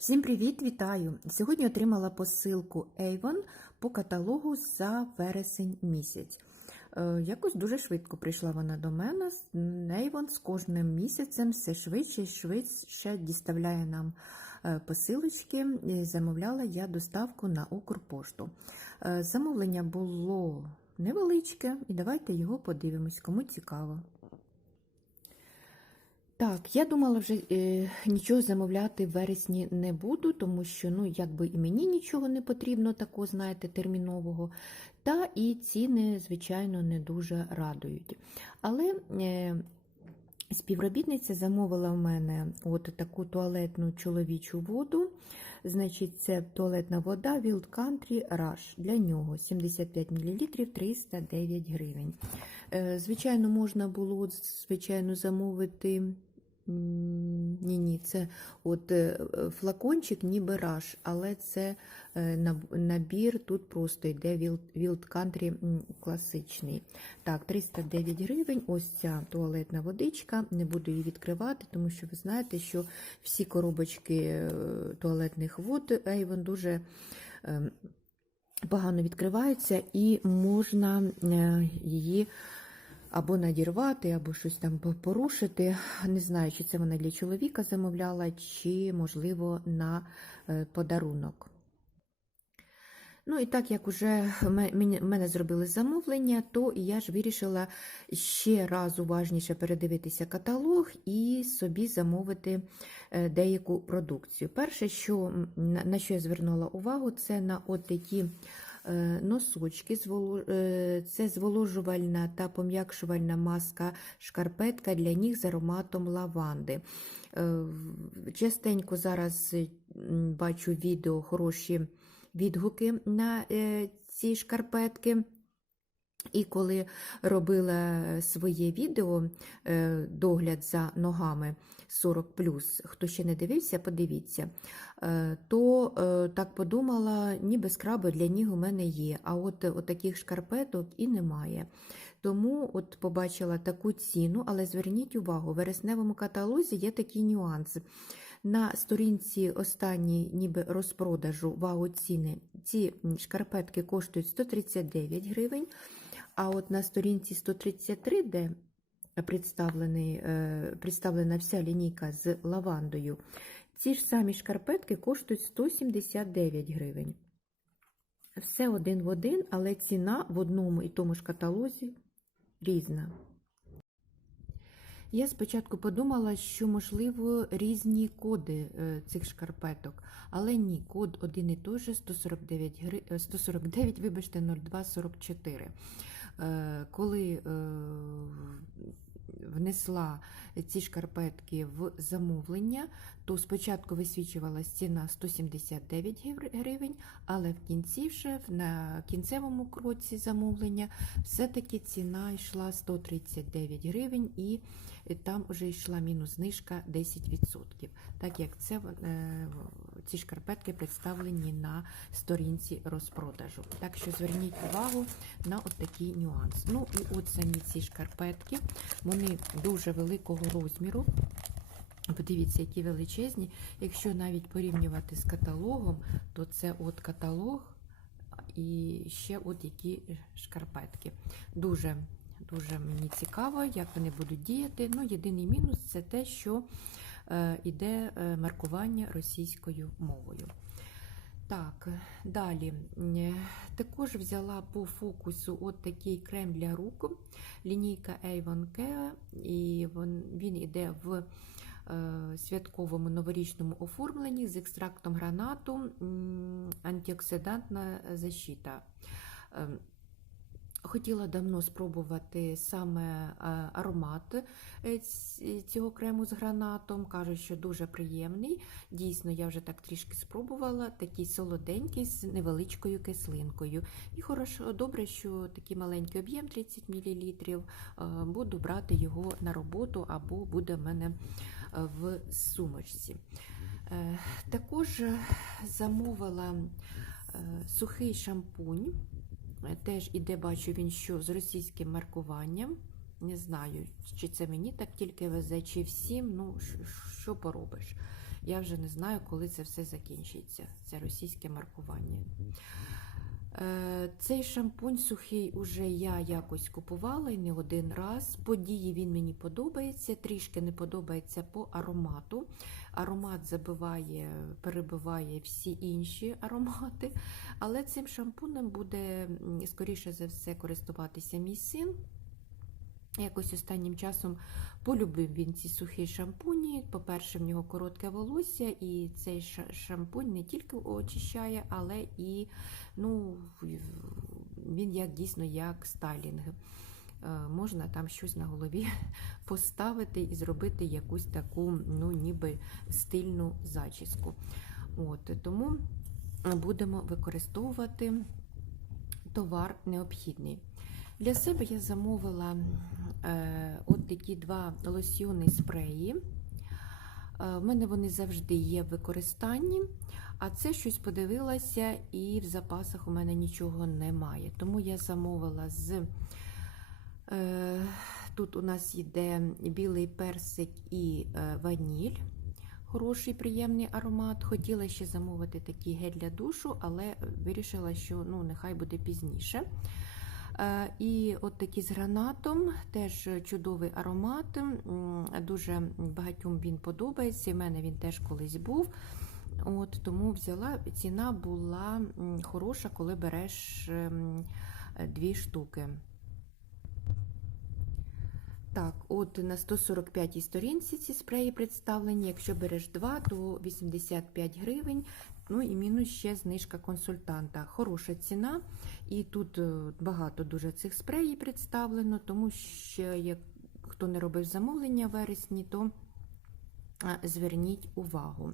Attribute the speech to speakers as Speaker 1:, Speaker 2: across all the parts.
Speaker 1: Всім привіт, вітаю! Сьогодні отримала посилку Avon по каталогу за вересень місяць. Е, Якось дуже швидко прийшла вона до мене. Avon з кожним місяцем все швидше і швидше діставляє нам е, посилочки. Замовляла я доставку на Укрпошту. Е, Замовлення було невеличке, і давайте його подивимось, кому цікаво. Так, я думала, вже е, нічого замовляти в вересні не буду, тому що ну, якби і мені нічого не потрібно, такого, знаєте, термінового. Та і ціни, звичайно, не дуже радують. Але е, співробітниця замовила в мене от таку туалетну чоловічу воду. Значить, це туалетна вода Wild Country Rush. Для нього 75 мл 309 гривень. Е, Звичайно, можна було звичайно замовити. Ні, ні, це от е, флакончик ніби раш, але це е, набір тут просто йде Wild, Country класичний. Так, 309 гривень. Ось ця туалетна водичка. Не буду її відкривати, тому що ви знаєте, що всі коробочки е, туалетних вод Avon дуже е, погано відкриваються і можна е, її або надірвати, або щось там порушити. Не знаю, чи це вона для чоловіка замовляла, чи, можливо, на е, подарунок. Ну і так як уже мене зробили замовлення, то я ж вирішила ще раз уважніше передивитися каталог і собі замовити е, деяку продукцію. Перше, що, на що я звернула увагу, це на от такі носочки, зволо- е, це зволожувальна та пом'якшувальна маска шкарпетка для ніг з ароматом лаванди. Е, Частенько зараз бачу відео хороші відгуки на е, ці шкарпетки. І коли робила своє відео е, догляд за ногами 40 хто ще не дивився, подивіться, е, то е, так подумала, ніби скраби для ніг у мене є, а от, от таких шкарпеток і немає. Тому от побачила таку ціну, але зверніть увагу, в вересневому каталозі є такий нюанс. На сторінці останній ніби розпродажу вау ціни ці шкарпетки коштують 139 гривень. А от на сторінці 133, де е, представлена вся лінійка з лавандою, ці ж самі шкарпетки коштують 179 гривень. Все один в один, але ціна в одному і тому ж каталозі різна. Я спочатку подумала, що, можливо, різні коди е, цих шкарпеток, але ні, код один і той же 149, е, 149 вибачте, 0244. Е, Коли е, внесла ці шкарпетки в замовлення, то спочатку висвічувалася ціна 179 гривень, але в кінці вже на кінцевому кроці замовлення все-таки ціна йшла 139 гривень і там вже йшла мінус знижка 10%, так як це е, ці шкарпетки представлені на сторінці розпродажу. Так що зверніть увагу на от такий нюанс. Ну і от самі ці шкарпетки, вони дуже великого розміру. Подивіться, які величезні. Якщо навіть порівнювати з каталогом, то це от каталог і ще от які шкарпетки. Дуже дуже мені цікаво, як вони будуть діяти. Ну, єдиний мінус це те, що іде е, маркування російською мовою. Так, далі. Е, Також взяла по фокусу от такий крем для рук, лінійка Avon Care, і він, іде в е, святковому новорічному оформленні з екстрактом гранату, антиоксидантна защита. Е, Хотіла давно спробувати саме е, аромат е, цього крему з гранатом. Кажуть, що дуже приємний. Дійсно, я вже так трішки спробувала. Такий солоденький з невеличкою кислинкою. І хорошо, добре, що такий маленький об'єм 30 мл. Буду брати його на роботу або буде в мене е, в сумочці. Е, Також е, замовила е, сухий шампунь. Е, Теж іде, бачу він, що з російським маркуванням. Не знаю, чи це мені так тільки везе, чи всім. Ну, що поробиш. Я вже не знаю, коли це все закінчиться. Це російське маркування. Е, Цей шампунь сухий уже я якось купувала і не один раз. По дії він мені подобається, трішки не подобається по аромату. Аромат забиває, перебиває всі інші аромати. Але цим шампунем буде, скоріше за все, користуватися мій син. Якось останнім часом полюбив він ці сухі шампуні. По-перше, в нього коротке волосся, і цей шампунь не тільки очищає, але і ну, він як дійсно як стайлінг. Е, Можна там щось на голові поставити і зробити якусь таку, ну, ніби стильну зачіску. От, тому будемо використовувати товар необхідний. Для себе я замовила е, от такі два лосьйони спреї. Е, в мене вони завжди є в використанні, а це щось подивилася, і в запасах у мене нічого немає. Тому я замовила з. Е, тут у нас йде білий персик і е, ваніль. Хороший, приємний аромат. Хотіла ще замовити такий гель для душу, але вирішила, що ну, нехай буде пізніше. Е, І от такі з гранатом, теж чудовий аромат. Дуже багатьом він подобається. У мене він теж колись був. От, Тому взяла, ціна була хороша, коли береш ем, дві штуки. Так, от на 145 сторінці ці спреї представлені. Якщо береш два, то 85 гривень. Ну і мінус ще знижка консультанта. Хороша ціна. І тут е, багато дуже цих спреїв представлено, тому що як хто не робив замовлення в вересні, то е, зверніть увагу.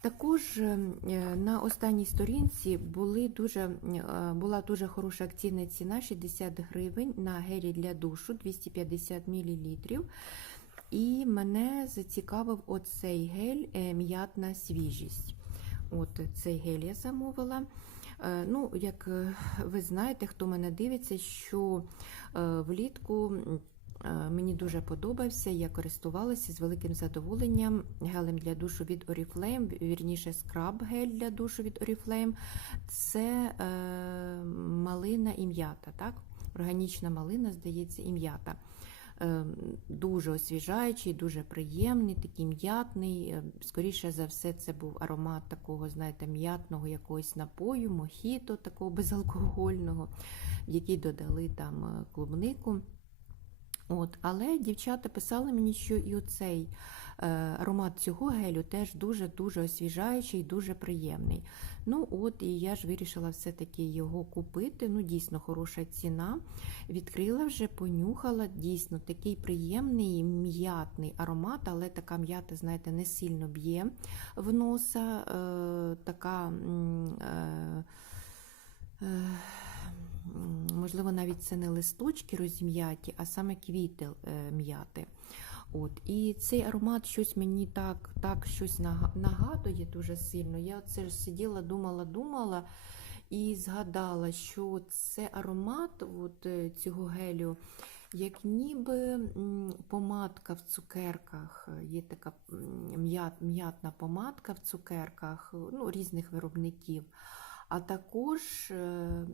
Speaker 1: Також е, на останній сторінці були дуже, е, була дуже хороша акційна ціна 60 гривень на гелі для душу 250 мл. І мене зацікавив оцей гель е, м'ятна свіжість. От цей гель я замовила. Ну, як ви знаєте, хто мене дивиться, що влітку мені дуже подобався, я користувалася з великим задоволенням гелем для душу від Oriflame, вірніше скраб гель для душу від Oriflame. Це е, малина і м'ята, так? Органічна малина, здається, і м'ята. Е, Дуже освіжаючий, дуже приємний, такий м'ятний. Е, Скоріше за все, це був аромат такого, знаєте, м'ятного якогось напою, мохіто, такого безалкогольного, в який додали там е, клубнику. От, але дівчата писали мені, що і оцей е, аромат цього гелю теж дуже-дуже освіжаючий, дуже приємний. Ну от, і я ж вирішила все-таки його купити. Ну, дійсно хороша ціна. Відкрила вже, понюхала. Дійсно такий приємний м'ятний аромат, але така м'ята, знаєте, не сильно б'є в носа. Е, така. Е, е, Можливо, навіть це не листочки розім'яті, а саме квіти е, м'яти. От. І цей аромат щось мені так так щось нагадує дуже сильно. Я це ж сиділа, думала, думала і згадала, що це аромат от, е, цього гелю, як ніби помадка в цукерках. Є така м'ят, м'ятна помадка в цукерках ну, різних виробників. А також е,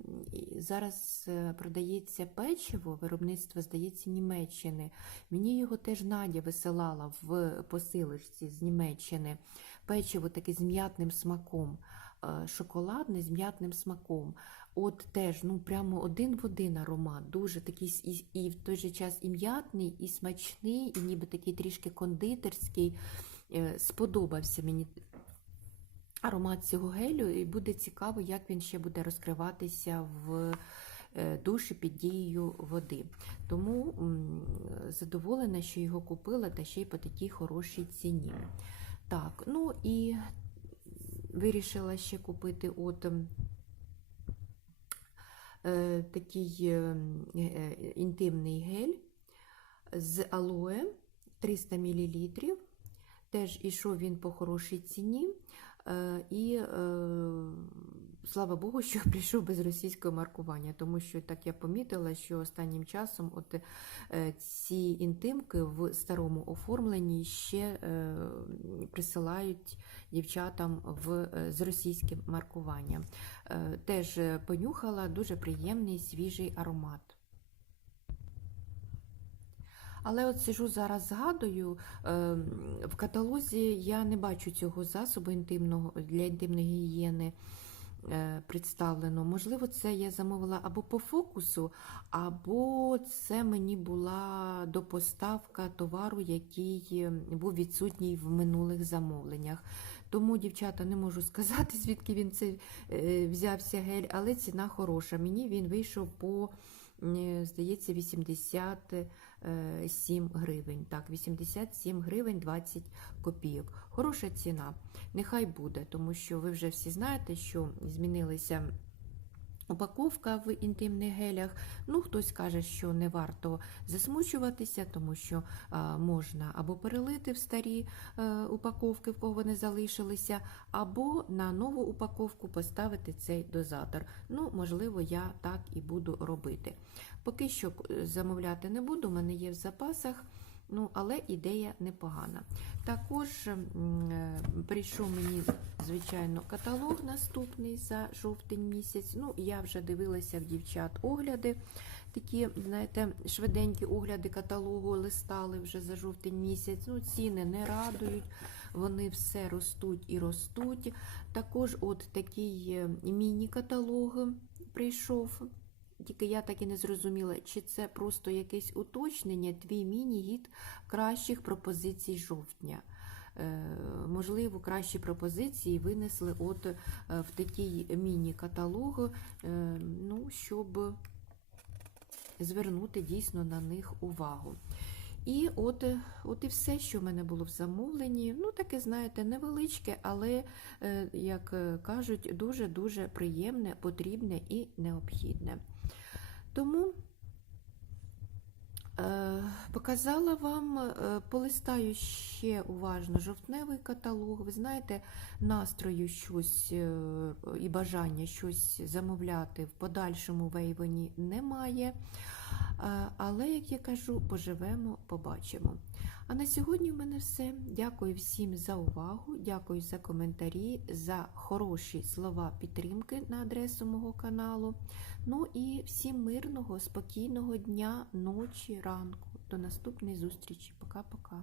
Speaker 1: зараз е, продається печиво, виробництво, здається, Німеччини. Мені його теж Надя висилала в посилочці з Німеччини. Печиво таке з м'ятним смаком, е, шоколадне з м'ятним смаком. От теж ну прямо один в один аромат, дуже такий і, і в той же час і м'ятний, і смачний, і ніби такий трішки кондитерський. Сподобався мені аромат цього гелю, і буде цікаво, як він ще буде розкриватися в е, душі під дією води. Тому задоволена, що його купила, та ще й по такій хорошій ціні. Так, ну і вирішила ще купити от е, такий е, е, інтимний гель з алоє 300 мл. Теж ішов він по хорошій ціні. Е, І е, слава Богу, що прийшов без російського маркування, тому що так я помітила, що останнім часом от е, ці інтимки в старому оформленні ще присилають дівчатам в, з російським маркуванням. Теж понюхала дуже приємний свіжий аромат. Але от сижу зараз згадую, е, в каталозі я не бачу цього засобу інтимного для інтимної гігієни е, представлено. Можливо, це я замовила або по фокусу, або це мені була допоставка товару, який е, був відсутній в минулих замовленнях. Тому, дівчата, не можу сказати, звідки він це е, взявся гель, але ціна хороша. Мені він вийшов по, е, здається, 87 гривень. Так, 87 гривень 20 копійок. Хороша ціна. Нехай буде, тому що ви вже всі знаєте, що змінилися. Упаковка в інтимних гелях. Ну, хтось каже, що не варто засмучуватися, тому що а, можна або перелити в старі е, упаковки, в кого вони залишилися, або на нову упаковку поставити цей дозатор. Ну, можливо, я так і буду робити. Поки що е, замовляти не буду, у мене є в запасах. Ну, але ідея непогана. Також е, прийшов мені, звичайно, каталог наступний за жовтень місяць. Ну, я вже дивилася в дівчат огляди. Такі, знаєте, швиденькі огляди каталогу листали вже за жовтень місяць. Ну, ціни не радують, вони все ростуть і ростуть. Також от такий е, міні-каталог прийшов. Тільки я так і не зрозуміла, чи це просто якесь уточнення, твій міні-гід кращих пропозицій жовтня. Е, можливо, кращі пропозиції винесли от е, в такий міні-каталог, е, ну, щоб звернути дійсно на них увагу. І от, е, от і все, що в мене було в замовленні. Ну, таке, знаєте, невеличке, але, е, як е, кажуть, дуже-дуже приємне, потрібне і необхідне. Тому е, показала вам, полистаю ще уважно жовтневий каталог. Ви знаєте, настрою щось і бажання щось замовляти в подальшому вейвені немає. Але, як я кажу, поживемо, побачимо. А на сьогодні в мене все. Дякую всім за увагу, дякую за коментарі, за хороші слова підтримки на адресу мого каналу. Ну і всім мирного, спокійного дня, ночі, ранку. До наступної зустрічі. Пока-пока.